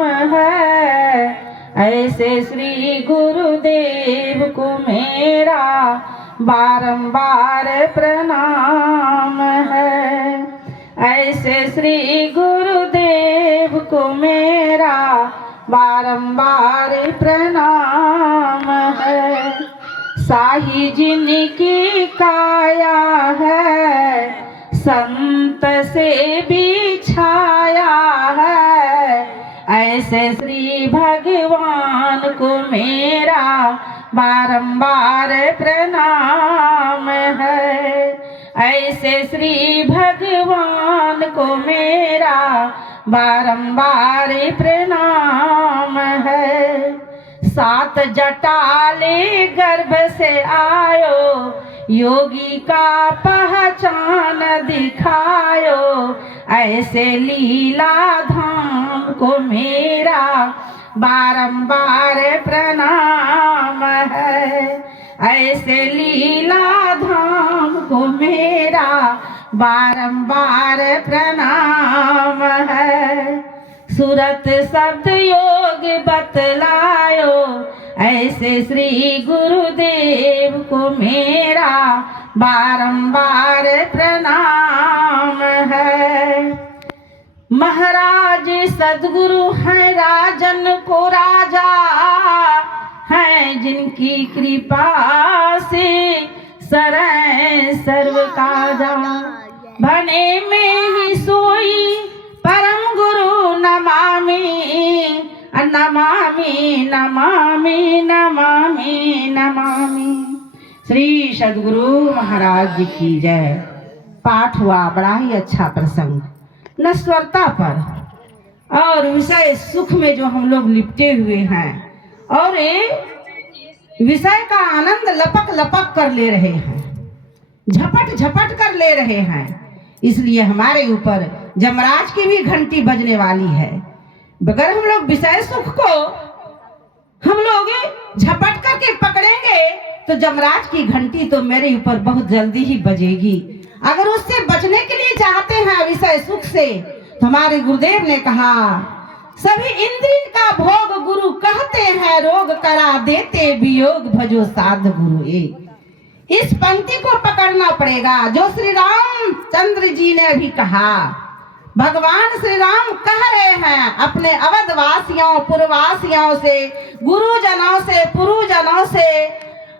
है। ऐसे श्री गुरुदेव को मेरा बारंबार प्रणाम है। ऐसे श्री गुरुदेव को मेरा बारंबार प्रणाम है। साही जिनकी काया है, संत से भी छाया है। ऐसे श्री भगवान को मेरा बारंबार प्रणाम है। ऐसे श्री भगवान को मेरा बारंबार प्रणाम है। सात जटाले गर्भ से आयो, योगी का पहचान दिखायो। ऐसे लीला धाम को मेरा बारंबार प्रणाम है। ऐसे लीला धाम को मेरा बारंबार प्रणाम है। सूरत शब्द योग बतलायो, ऐसे श्री गुरुदेव को मेरा बारंबार प्रणाम है। महाराज सद्गुरु हैं, राजन को राजा हैं, जिनकी कृपा से सरै सर्व काजा। भने में ही सोई परम गुरु नमामि, नमामि नमामि नमामि नमामि। श्री सद्गुरु महाराज जी की जय। पाठ हुआ बड़ा ही अच्छा प्रसंग, नश्वरता पर और विषय सुख में जो हम लोग लिपटे हुए हैं और विषय का आनंद लपक लपक कर ले रहे हैं, झपट झपट कर ले रहे हैं। इसलिए हमारे ऊपर जमराज की भी घंटी बजने वाली है। बगैर हम लोग विषय सुख को हम लोग झपट करके पकड़ेंगे तो जमराज की घंटी तो मेरे ऊपर बहुत जल्दी ही बजेगी। अगर उससे बचने के लिए चाहते हैं विषय सुख से, तो हमारे गुरुदेव ने कहा सभी इंद्रिय का भोग गुरु कहते हैं, रोग करा देते वियोग भजो साध गुरु एक। इस पंक्ति को पकड़ना पड़ेगा जो श्री रामचंद्र जी ने भी कहा। भगवान श्री राम कह रहे हैं अपने अवधवासियों पूर्ववासियों से, गुरुजनों से, पुरुजनों से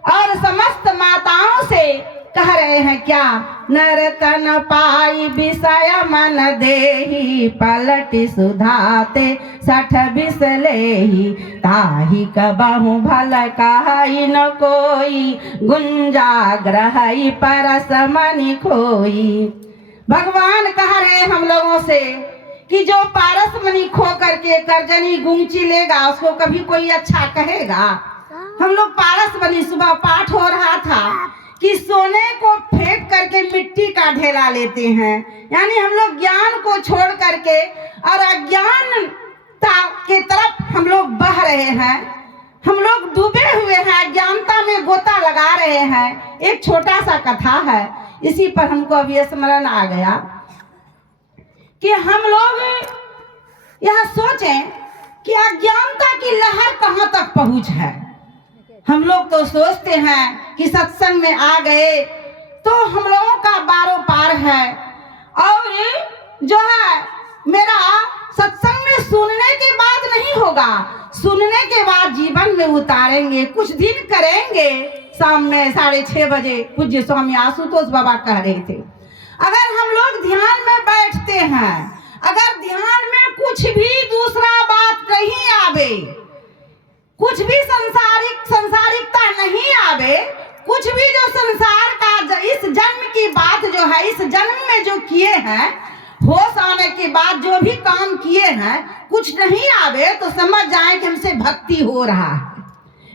और समस्त माताओं से कह रहे हैं क्या? नरतन पाई विषय मन देही, पलटि सुधाते सठ बिसलेही। ताही कबहु भल कहाई न कोई, गुंजाग्रही परस मनि खोई। भगवान कह रहे हम लोगों से कि जो पारस मणि खो करके करजनी गुंची लेगा उसको कभी कोई अच्छा कहेगा? हम लोग पारस मणि, सुबह पाठ हो रहा था कि सोने को फेंक करके मिट्टी का ढेला लेते हैं, यानी हम लोग ज्ञान को छोड़ करके और अज्ञानता के तरफ हम लोग बह रहे हैं। हम लोग डूबे हुए हैं, अज्ञानता में गोता लगा रहे हैं। एक छोटा सा कथा है, इसी पर हमको अभी स्मरण आ गया कि हम लोग यह सोचें कि अज्ञानता की लहर कहाँ तक पहुंच है। हम लोग तो सोचते हैं कि सत्संग में आ गए तो हम लोगों का बारो पार है, और जो है मेरा सत्संग में सुनने के बाद नहीं होगा, सुनने के बाद जीवन में उतारेंगे, कुछ दिन करेंगे। शाम में 6:30 बजे पूज्य स्वामी आशुतोष बाबा कह रहे थे, अगर हम लोग ध्यान में बैठते हैं, अगर ध्यान में कुछ भी दूसरा बात नहीं आवे, कुछ भी संसारिकता नहीं आवे, कुछ भी जो संसार का इस जन्म की बात जो है, इस जन्म में जो किए हैं, होश आने के बाद जो भी काम किए हैं, कुछ नहीं आवे तो समझ जाए कि हमसे भक्ति हो रहा है,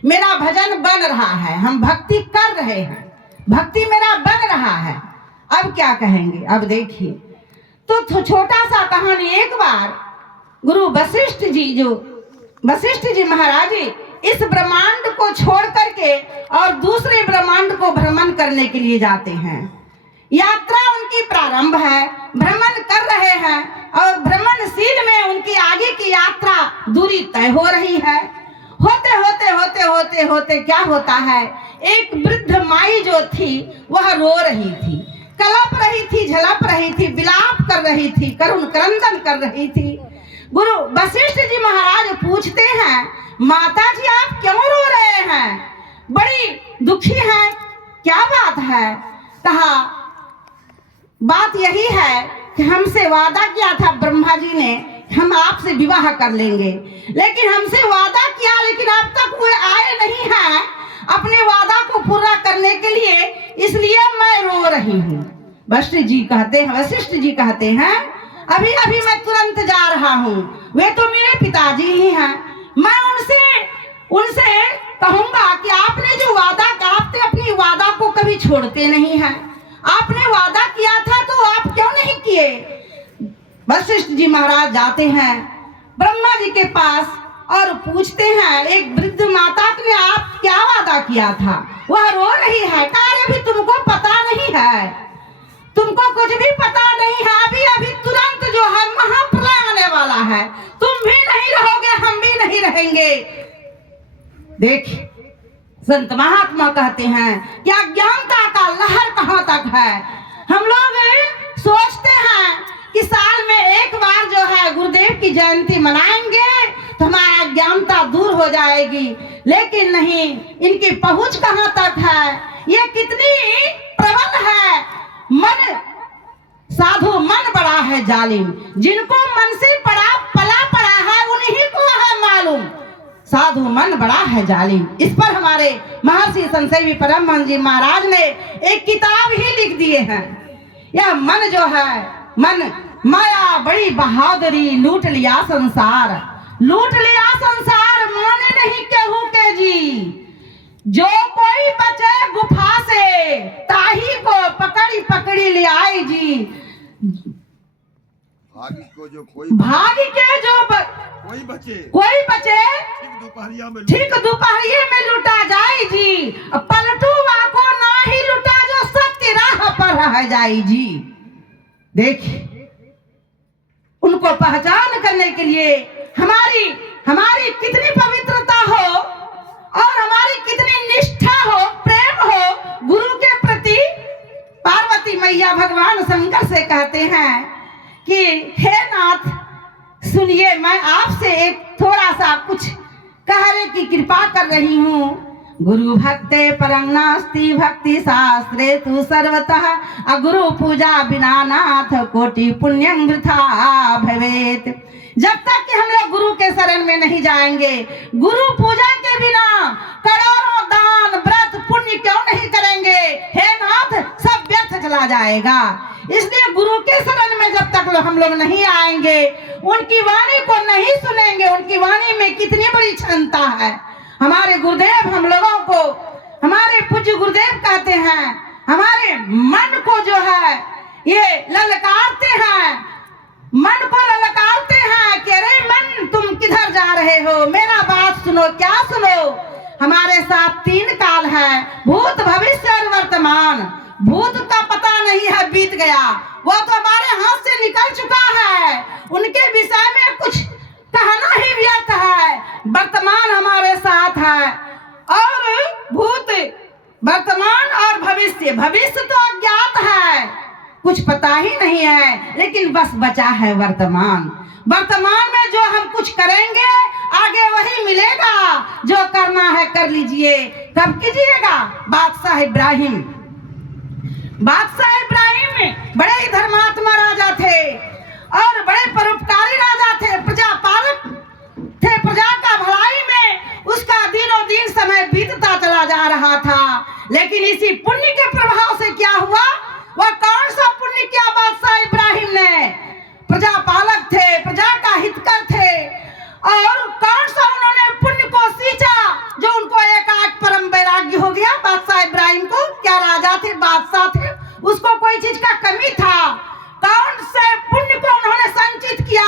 मेरा भजन बन रहा है, हम भक्ति कर रहे हैं, भक्ति मेरा बन रहा है। अब क्या कहेंगे? अब देखिए तो छोटा सा कहानी। एक बार गुरु वशिष्ठ जी, जो वशिष्ठ जी महाराज इस ब्रह्मांड को छोड़ करके और दूसरे ब्रह्मांड को भ्रमण करने के लिए जाते हैं। यात्रा उनकी प्रारंभ है, भ्रमण कर रहे हैं और भ्रमणशील में उनकी आगे की यात्रा दूरी तय हो रही है। होते होते होते होते होते क्या होता है, एक वृद्ध माई जो थी वह रो रही थी, कलप रही थी, झलप रही थी, विलाप कर रही थी, करुण क्रंदन कर रही थी। गुरु वशिष्ठ जी महाराज पूछते हैं, माता जी आप क्यों रो रहे हैं, बड़ी दुखी हैं, क्या बात है? कहा बात यही है कि हमसे वादा किया था ब्रह्मा जी ने, हम आपसे विवाह कर लेंगे, लेकिन हमसे वादा किया, लेकिन अब तक वो आए नहीं हैं अपने वादा को पूरा करने के लिए, इसलिए मैं रो रही हूँ। वशिष्ठ जी कहते हैं अभी अभी मैं तुरंत जा रहा हूँ, वे तो मेरे पिताजी ही हैं, मैं उनसे कहूंगा कि आपने जो वादा का, आपने अपनी वादा को कभी छोड़ते नहीं हैं, आपने वादा किया था तो आप क्यों नहीं किए? वशिष्ठ जी महाराज जाते हैं ब्रह्मा जी के पास और पूछते हैं, एक वृद्ध माता ने आप क्या वादा किया था? वह रो रही है, कहा अभी तुमको पता नहीं है, तुमको कुछ भी पता नहीं है, अभी अभी तुरंत जो है महाप्रलय आने वाला है, तुम भी नहीं रहोगे, हम भी नहीं रहेंगे। देख संत महात्मा कहते हैं कि अज्ञानता का लहर कहां तक है। हम लोग सोचते हैं कि साल में एक बार जो है गुरुदेव की जयंती मनाएंगे तो हमारा अज्ञानता दूर हो जाएगी, लेकिन नहीं, इनकी पहुंच कहां तक है, ये कितनी प्रबल है। मन साधु मन बड़ा है जालिम, जिनको मन से पला पड़ा है उन्हीं को है मालूम, साधु मन बड़ा है जालिम। इस पर हमारे महर्षि संतसेवी परमहंस जी महाराज ने एक किताब ही लिख दिए हैं। यह मन जो है, मन माया बड़ी बहादुरी, लूट लिया संसार, लूट लिया संसार, माने नहीं केहू के जी, जो कोई बचे गुफा से ताही को पकड़ी पकड़ी ले आए जी, भागी को जो भागी के जो कोई बचे ठीक दोपहरिये में लुटा जाए जी, पलटुआ को ना ही लुटा जो सत्य राह पर रह जाए जी। देखिए उनको पहचान करने के लिए हमारी कितनी पवित्रता हो और हमारी कितनी निष्ठा हो, प्रेम हो गुरु के प्रति। पार्वती मैया भगवान शंकर से कहते हैं कि हे नाथ सुनिए, मैं आपसे एक थोड़ा सा कुछ कहने की कृपा कर रही हूँ। गुरु भक्ते परं नास्ति भक्ति शास्त्रे तु सर्वतः, अगुरु पूजा बिना नाथ कोटि पुण्यं वृथा भवेत। जब तक कि हम लोग गुरु के शरण में नहीं जाएंगे, गुरु पूजा के बिना करोड़ों दान व्रत पुण्य क्यों नहीं करेंगे, हे नाथ सब व्यर्थ चला जाएगा। इसलिए गुरु के शरण में जब तक हम लोग नहीं आएंगे, उनकी वाणी को नहीं सुनेंगे, उनकी वाणी में कितनी बड़ी क्षमता है। हमारे गुरुदेव हम लोगों को, हमारे पूज्य गुरुदेव कहते हैं, हमारे मन को जो है ये ललकारते हैं, मन को ललकारते हैं कि अरे मन तुम किधर जा रहे हो, मेरा बात सुनो। क्या सुनो? हमारे साथ 3 काल है, भूत भविष्य और वर्तमान। भूत का पता नहीं है, बीत गया, वो तो हमारे हाथ से निकल चुका है, उनके विषय में कुछ कहना ही व्यर्थ है। वर्तमान हमारे साथ है और भूत, वर्तमान और भविष्य। भविष्य तो अज्ञात है, कुछ पता ही नहीं है, लेकिन बस बचा है वर्तमान। वर्तमान में जो हम कुछ करेंगे आगे वही मिलेगा, जो करना है कर लीजिए। कब कीजिएगा? बादशाह इब्राहिम बड़े ही धर्मात्मा राजा थे और बड़े परोपकारी राजा थे, प्रजा पालक थे। प्रजा का भलाई में उसका दिनों दिन समय बीतता चला जा रहा था, लेकिन इसी पुण्य के प्रभाव से क्या हुआ? वह कौन सा पुण्य किया बादशाह इब्राहिम ने? प्रजा पालक थे, प्रजा का हितकर थे, और कौन सा उन्होंने पुण्य को सींचा जो उनको एकाएक परम वैराग्य हो गया। बादशाह इब्राहिम को, क्या राजा थे, बादशाह थे, उसको कोई चीज का कमी था? कौन से पुण्य को उन्होंने संचित किया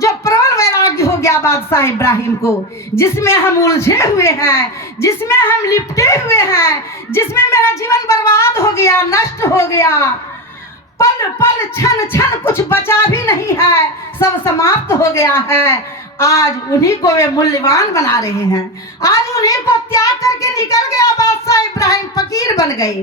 जो प्रबल वैराग्य हो गया बादशाह इब्राहिम को? जिसमें हम उलझे हुए हैं, जिसमें हम लिपटे हुए हैं, जिसमें मेरा जीवन बर्बाद हो गया, नष्ट हो गया, पल पल क्षण क्षण कुछ बचा भी नहीं है, सब समाप्त हो गया है। आज उन्हीं को वे मूल्यवान बना रहे हैं। आज उन्हीं को त्याग करके निकल गया बादशाह इब्राहिम, फकीर बन गए।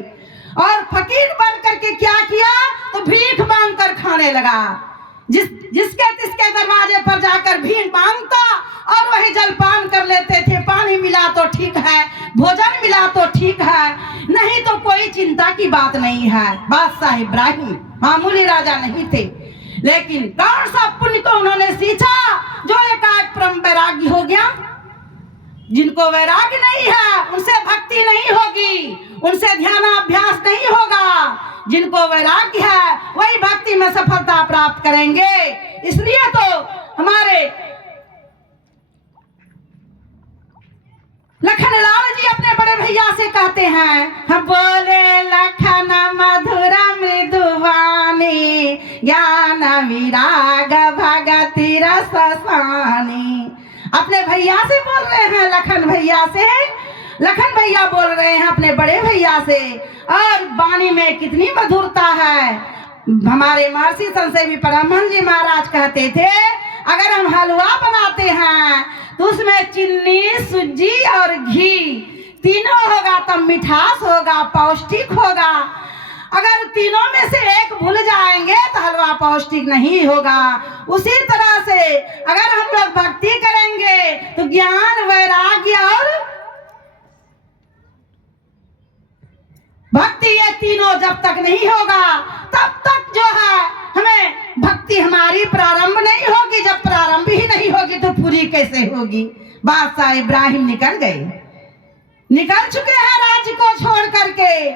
और फकीर बन करके क्या किया, तो भीख मांग कर खाने लगा। जिसके तिसके दरवाजे पर जाकर भीख मांगता और वही जलपान कर लेते थे। पानी मिला तो ठीक है, भोजन मिला तो ठीक है, नहीं तो कोई चिंता की बात नहीं है। बादशाह इब्राहिम मामूली राजा नहीं थे, लेकिन कौन सा पुण्य को उन्होंने सींचा जो एकाएक परम वैरागी हो गया। जिनको वैराग्य नहीं है उनसे भक्ति नहीं होगी, उनसे ध्यान अभ्यास नहीं होगा। जिनको वैराग्य है वही भक्ति में सफलता प्राप्त करेंगे। इसलिए तो हमारे लखनलाल जी अपने बड़े भैया से कहते हैं, हम बोले लखन मधुर मृदुवानी, ज्ञान विराग भगति रस सानी। अपने भैया से बोल रहे हैं, लखन भैया से, लखन भैया बोल रहे हैं अपने बड़े भैया से। और वाणी में कितनी मधुरता है। हमारे महर्षि संसेवी परमहंस जी महाराज कहते थे, अगर हम हलवा बनाते हैं तो उसमें चीनी, सूजी और घी तीनों होगा तब मिठास होगा, पौष्टिक होगा। अगर तीनों में से एक भूल जाएंगे तो हलवा पौष्टिक नहीं होगा। उसी तरह से अगर हम लोग भक्ति करेंगे तो ज्ञान, वैराग्य और भक्ति, ये तीनों जब तक नहीं होगा तब तक जो है हमें भक्ति हमारी प्रारंभ नहीं होगी। जब प्रारंभ ही नहीं होगी तो पूरी कैसे होगी। बादशाह इब्राहिम निकल गए, निकल चुके हैं राज्य को छोड़ करके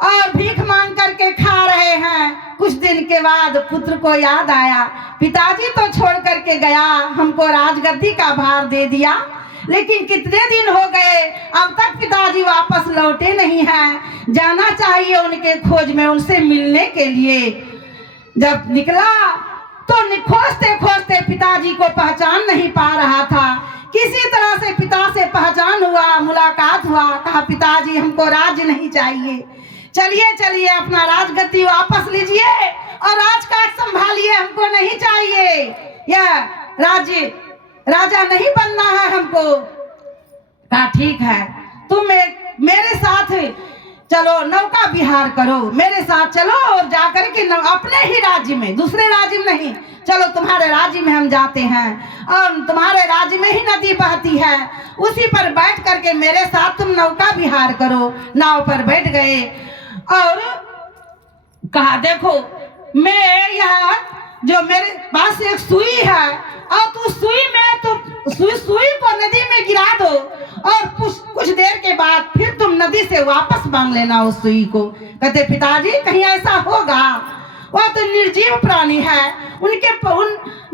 और भीख मांग करके खा रहे हैं। कुछ दिन के बाद पुत्र को याद आया, पिताजी तो छोड़ करके गया, हमको राजगद्दी का भार दे दिया, लेकिन कितने दिन हो गए अब तक पिताजी वापस लौटे नहीं हैं। जाना चाहिए उनके खोज में, उनसे मिलने के लिए। जब निकला तो खोजते खोजते पिताजी को पहचान नहीं पा रहा था। किसी तरह से पिता से पहचान हुआ, मुलाकात हुआ, कहा पिताजी हमको राज्य नहीं चाहिए, चलिए चलिए अपना राजगद्दी वापस लीजिए और राजकाज संभालिए, हमको नहीं चाहिए, यह राज्य राजा नहीं बनना है हमको। कहा ठीक है, तुम मेरे साथ चलो, नौका विहार करो, मेरे साथ चलो और जाकर के अपने ही राज्य में, दूसरे राज्य में नहीं, चलो तुम्हारे राज्य में हम जाते हैं और तुम्हारे राज्य में ही नदी बहती है, उसी पर बैठ करके मेरे साथ तुम नौका विहार करो। नाव पर बैठ गए और कहा देखो मैं यहाँ जो मेरे पास एक सुई है और तू सुई में तो सुई को नदी में गिरा दो और कुछ देर के बाद फिर तुम नदी से वापस मांग लेना उस सुई को। कहते पिताजी कहीं ऐसा होगा, वह तो निर्जीव प्राणी है, उन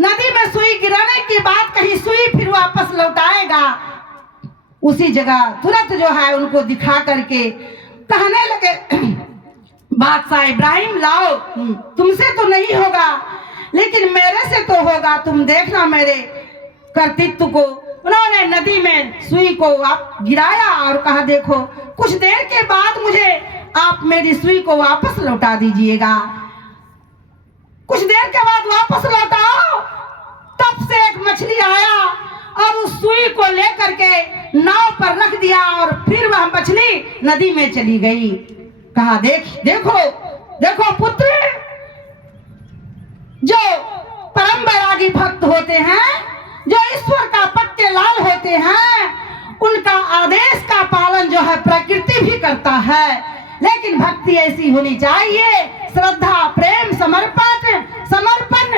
नदी में सुई गिराने के बाद कहीं सुई फिर वापस लौटाएगा। उसी जगह तुरंत जो है उनको दिखा करके कहने लगे बादशाह इब्राहिम लाओ, तुमसे तो नहीं होगा लेकिन मेरे से तो होगा, तुम देखना मेरे कर्तृत्व को। उन्होंने नदी में सुई को आप गिराया और कहा देखो कुछ देर के बाद मुझे आप मेरी सुई को वापस लौटा दीजिएगा। कुछ देर के बाद वापस लौटाओ, तब से एक मछली आया और उस सुई को लेकर के नाव पर रख दिया और फिर वह मछली नदी में चली गई। कहा देखो देखो पुत्र, जो परम वैरागी भक्त होते हैं, जो ईश्वर का पक्के लाल होते हैं, उनका आदेश का पालन जो है प्रकृति भी करता है। लेकिन भक्ति ऐसी होनी चाहिए, श्रद्धा, प्रेम, समर्पण,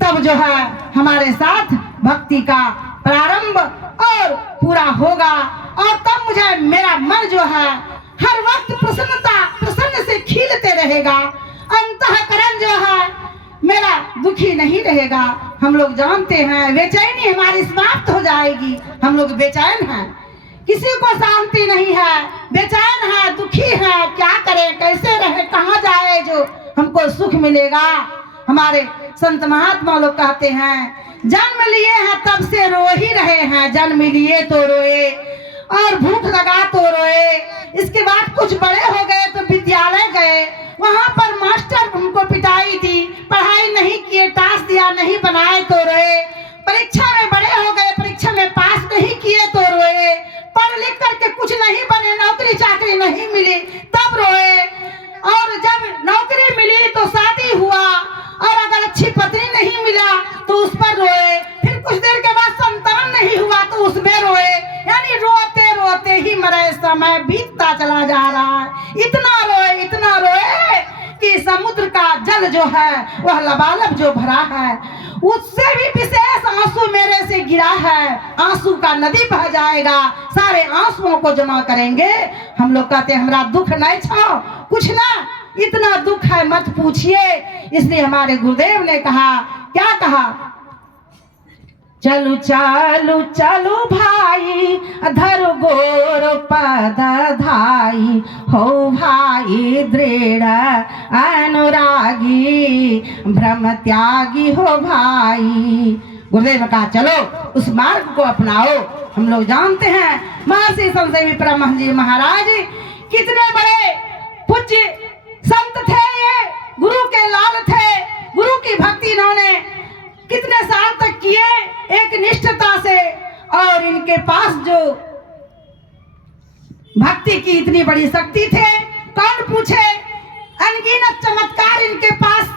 तब जो है हमारे साथ भक्ति का प्रारंभ और पूरा होगा। और तब मुझे मेरा मन जो है हर वक्त प्रसन्न से खिलते रहेगा, अंतःकरण जो है मेरा दुखी नहीं रहेगा। हम लोग जानते हैं बेचैनी हमारी समाप्त हो जाएगी, हम लोग बेचैन हैं, किसी को शांति नहीं है, बेचैन है, दुखी है, क्या करें, कैसे रहे, कहाँ जाए जो हमको सुख मिलेगा। हमारे संत महात्मा लोग कहते हैं जन्म लिए हैं तब से रो ही रहे हैं, जन्म लिए तो रोए और भूख लगा तो रोए। इसके बाद कुछ बड़े हो गए तो विद्यालय गए, वहां पर मास्टर उनको पिटाई दी, पढ़ाई नहीं किए, टास्क दिया नहीं बनाए तो रोए, परीक्षा जा रहा है। इतना रोए कि समुद्र का जल जो है वह लबालब जो भरा है, उससे भी विशेष आंसू मेरे से गिरा है। आंसू का नदी बह जाएगा, सारे आंसुओं को जमा करेंगे। हम लोग कहते हैं हमरा दुख नहीं छो, कुछ ना, इतना दुख है मत पूछिए। इसलिए हमारे गुरुदेव ने कहा, क्या कहा, चलू चालू चलू भाई धर गोर पद धाई, हो भाई दृढ़ अनुरागी भ्रम त्यागी हो भाई। गुरुदेव ने कहा चलो उस मार्ग को अपनाओ। हम लोग जानते हैं महर्षि संत परमहंस जी महाराज कितने बड़े पूज्य संत थे, ये गुरु के लाल थे। गुरु की भक्ति इन्होंने कितने साल तक किए एक निष्ठता से, और इनके पास जो भक्ति की इतनी बड़ी शक्ति थे, कौन पूछे। अनगिनत चमत्कार इनके पास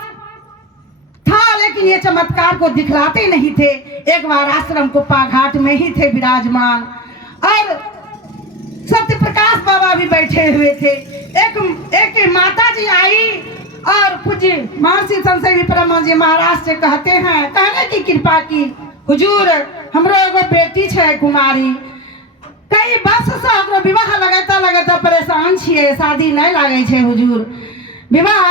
था, लेकिन ये चमत्कार को दिखलाते नहीं थे। एक बार आश्रम कुप्पा घाट में ही थे विराजमान, और सत्य प्रकाश बाबा भी बैठे हुए थे। एक माता जी आई और पूज्य महर्षि संत परमहंस जी महाराज से कहते हैं, कहने की कृपा की, हुजूर हमरो एगो बेटी है कुमारी, कई वर्ष से हमरो विवाह लगाता परेशान छिए, शादी नहीं लागे छे हुजूर, विवाह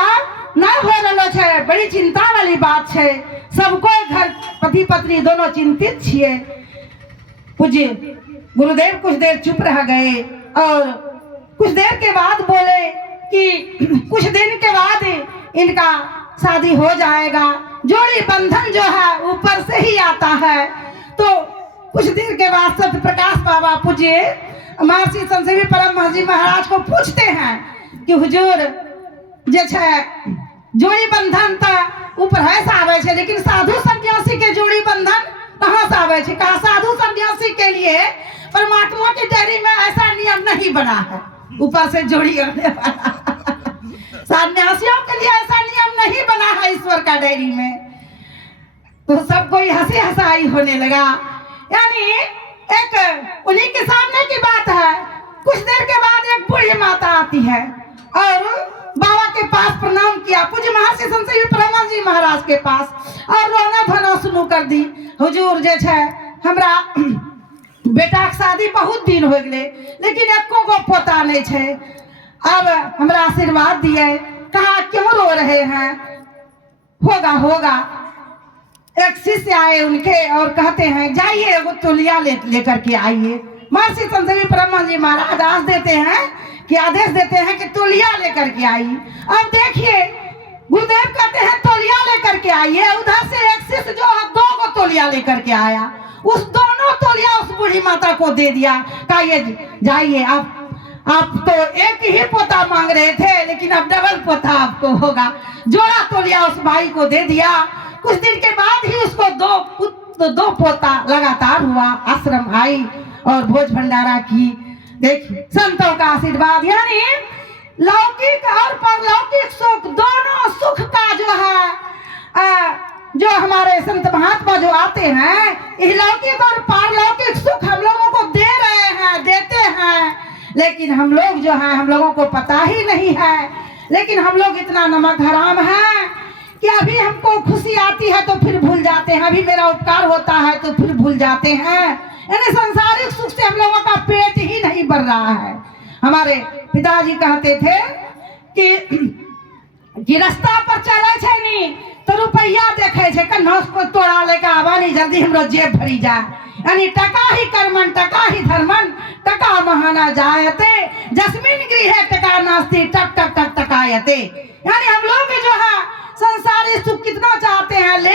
नहीं हो रहलो छे, बड़ी चिंता वाली बात है। सबको घर पति पत्नी दोनों चिंतित छिए। पूज्य गुरुदेव कुछ देर चुप रह गए और कुछ देर के बाद बोले कि कुछ दिन के बाद इनका शादी हो जाएगा, जोड़ी बंधन जो है ऊपर से ही आता है। तो कुछ देर के बाद सत्य प्रकाश बाबा पूज्य महर्षि संत परमहंस जी महाराज को पूछते हैं कि हुजूर जे छे जोड़ी बंधन तो ऊपर है से आवे छे, लेकिन साधु सन्यासी के जोड़ी बंधन कहाँ से आवे छे। कहा साधु सन्यासी के लिए परमात्मा की डायरी में ऐसा नियम नहीं बना है ऊपर से जोड़ी आने वाला। सन्यासियों के लिए ऐसा नियम नहीं बना है ईश्वर का डायरी में। तो सब कोई हंसी हंसाई होने लगा। यानी एक उन्हीं के सामने की बात है। कुछ देर के बाद एक बूढ़ी माता आती है और बाबा के पास प्रणाम किया, पूज्य महर्षि संत परमहंस जी महाराज के पास, और रोना धोना शुरू कर दी। हुजूर जे छे हमरा बेटा के शादी बहुत दिन हो गए, लेकिन एको गो पोता नहीं छे, अब हमरा आशीर्वाद दिए। कहा क्यों रो रहे हैं, होगा। एक शिष्य आए उनके और कहते हैं जाइए एगो तौलिया लेकर के आइए। महर्षि संत परमहंस जी महाराज आदेश देते हैं कि तौलिया लेकर के आइए। अब देखिए गुरुदेव कहते हैं तौलिया लेकर के आइए, उधर से एक शिष्य जो है 2 गो तौलिया लेकर के आया, उस दोनों तौलिया उस बूढ़ी माता को दे दिया। कहा ये जाइए, आप तो एक ही पोता मांग रहे थे, लेकिन अब डबल पोता आपको होगा। जोड़ा तौलिया उस भाई को दे दिया। कुछ दिन के बाद ही उसको 2 पोता लगातार हुआ। आश्रम आई और भोज भंडारा की। देखिए संतों का आशीर्वाद, यानी लौकिक और परलौकिक सुख, दोनों सुख का जो है जो हमारे संत महात्मा जो आते हैं, लौकिक और पारलौकिक सुख हम लोगों को दे रहे हैं, देते हैं, लेकिन हम लोग जो है हम लोगों को पता ही नहीं है। लेकिन हम लोग इतना नमक हराम है कि अभी हमको खुशी आती है तो फिर भूल जाते हैं, अभी मेरा उपकार होता है तो फिर भूल जाते हैं। यानी सांसारिक सुख से हम लोगों का पेट ही नहीं भर रहा है। हमारे पिताजी कहते थे कि रास्ता पर चले छे नी तो रुपया देखे छे, कन्हस को तोड़ा लेके आवा नहीं, जल्दी हमरो जेब भरी जाए। यानी टका ही कर्मन टका ही धर्मन टका महाना जायते, जस्मिन गृह टका नास्ती टक टक टक टकायते। यानी हम लोग जो है संसारी सुख कितना चाहते हैं, ले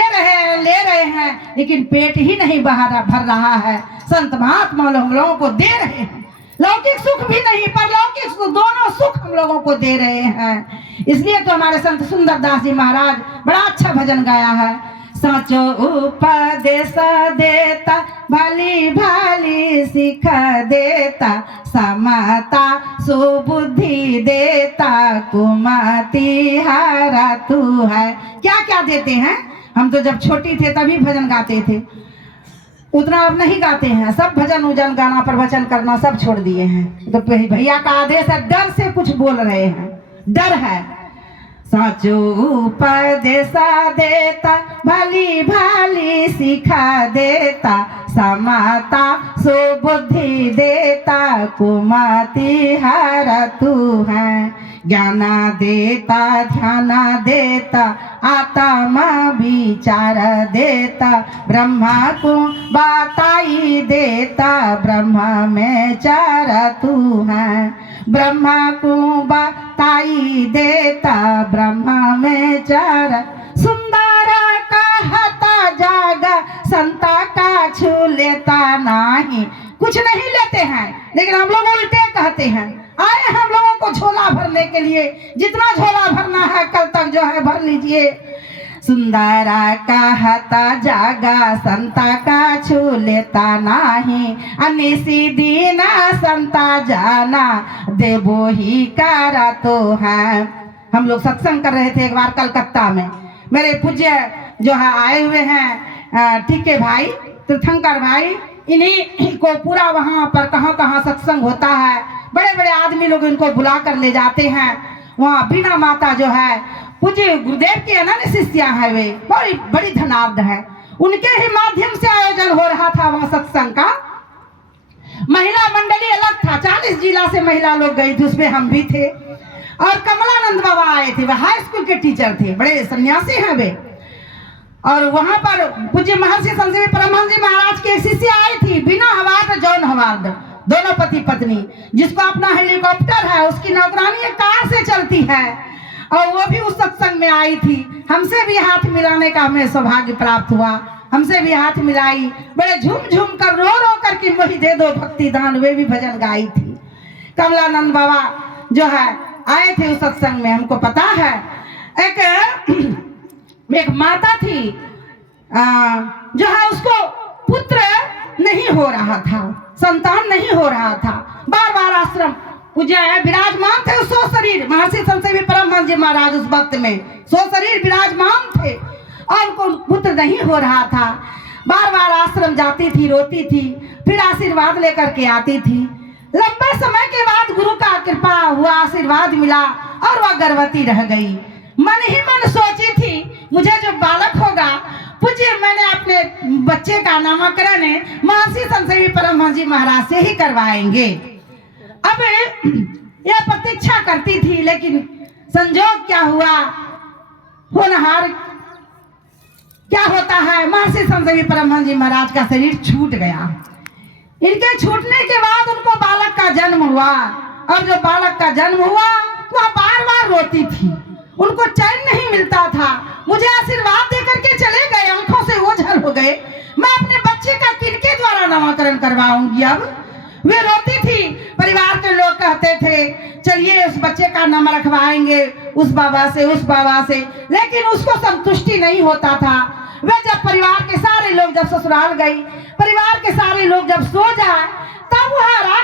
रहे हैं, लेकिन पेट ही नहीं भर रहा है। संत महात्मा हम लोगों को दे रहे हैं, लौकिक सुख भी नहीं परलौकिक सुख, दोनों सुख हम लोगों को दे रहे हैं। इसलिए तो हमारे संत सुंदरदास जी महाराज बड़ा अच्छा भजन गाया है। सचो उपदेश देता भली भाली सिख देता, समता सुबुद्धि देता, कुमति हारा तू है। क्या क्या देते हैं। हम तो जब छोटी थे तभी भजन गाते थे। उतना अब नहीं गाते हैं, सब भजन उजन गाना प्रवचन करना सब छोड़ दिए हैं। तो भैया का आदेश है, डर से कुछ बोल रहे हैं, डर है। साचो उपदेशा देता, भली भाली सिखा देता, समाता सुबुद्धि देता, कुमति हर तू है। ज्ञाना देता, ध्याना देता, आत्मा विचार देता, ब्रह्मा को बताई देता, ब्रह्मा में चार तू है। ब्रह्मा को बताई देता, ब्रह्मा में चार। सुंदर कहता जागा, संता का छू लेता नहीं। कुछ नहीं लेते हैं, लेकिन हम लोग उल्टे कहते हैं। आए हम लोगों को झोला भरने के लिए, जितना झोला भरना है कल तक जो है भर लीजिए। सुंदरा कहता जागा, संता का छू लेता नहीं, अनिसी दीना संता जाना, देवो ही करा तो है। हम लोग सत्संग कर रहे थे एक बार कलकत्ता में। मेरे पूज्य जो है आए हुए हैं टीके भाई, तीर्थंकर भाई, इन्हीं को पूरा वहाँ पर कहाँ सत्संग होता है, बड़े बड़े आदमी लोग इनको बुला कर ले जाते हैं। वहाँ बीना माता जो है पूज्य गुरुदेव की अनन्य शिष्या है, वे बड़ी बड़ी धनार्थ है। उनके ही माध्यम से आयोजन हो रहा था वहाँ सत्संग का। महिला मंडली अलग था, 40 जिला से महिला लोग गई थी, उसमें हम भी थे। और कमलानंद बाबा आए थे, वे हाई स्कूल के टीचर थे, बड़े सन्यासी हैं वे। और वहां पर पूज्य महर्षि संत परमहंस जी महाराज की एक शिष्य आई थी, बिना हवार्ड जॉन हवार्ड, दोनों पति पत्नी, जिसको अपना हेलीकॉप्टर है, उसकी नौकरानी एक कार से चलती है। और वो भी उस सत्संग में आई थी। हमसे भी हाथ मिलाने का हमें सौभाग्य प्राप्त हुआ, हमसे भी हाथ मिलाई, बड़े झूम झूम कर रो रो कर कि मुझे दे दो भक्ति दान, वे भी भजन गाई थी। कमलानंद बाबा जो है आए थे उस सत्संग में। हमको पता है एक माता थी जो है उसको पुत्र नहीं हो रहा था, संतान नहीं हो रहा था, बार बार आश्रम पूज्य विराजमान थे। सो शरीर महर्षि संत परमहंस जी महाराज उस वक्त में सो शरीर विराजमान थे और उनको पुत्र नहीं हो रहा था। बार बार आश्रम जाती थी, रोती थी, फिर आशीर्वाद लेकर के आती थी। लंबे समय के बाद गुरु का कृपा हुआ, आशीर्वाद मिला और वह गर्भवती रह गई। मन ही मन सोची थी मुझे जो बालक होगा पूज्य मैंने अपने बच्चे का नामकरण महर्षि संत परमहंस जी महाराज से ही करवाएंगे। अब यह प्रतीक्षा करती थी, लेकिन संजोग क्या हुआ, होनहार क्या होता है, महर्षि संत परमहंस जी महाराज का शरीर छूट गया। इनके छूटने के बाद उनको बालक का जन्म हुआ और जो बालक का जन्म हुआ वह बार बार रोती थी, उनको चैन नहीं मिलता था। मुझे आशीर्वाद देकर के चले गए, आंखों से ओझल हो गए, मैं अपने बच्चे का किनके द्वारा नामकरण करवाऊंगी। अब वे रोती थी, परिवार के लोग कहते थे चलिए उस बच्चे का नाम रखवाएंगे उस बाबा से उस बाबा से, लेकिन उसको संतुष्टि नहीं होता था। वे जब परिवार के सारे लोग जब ससुराल गई, परिवार के सारे लोग जब सो जाए, तब वह रात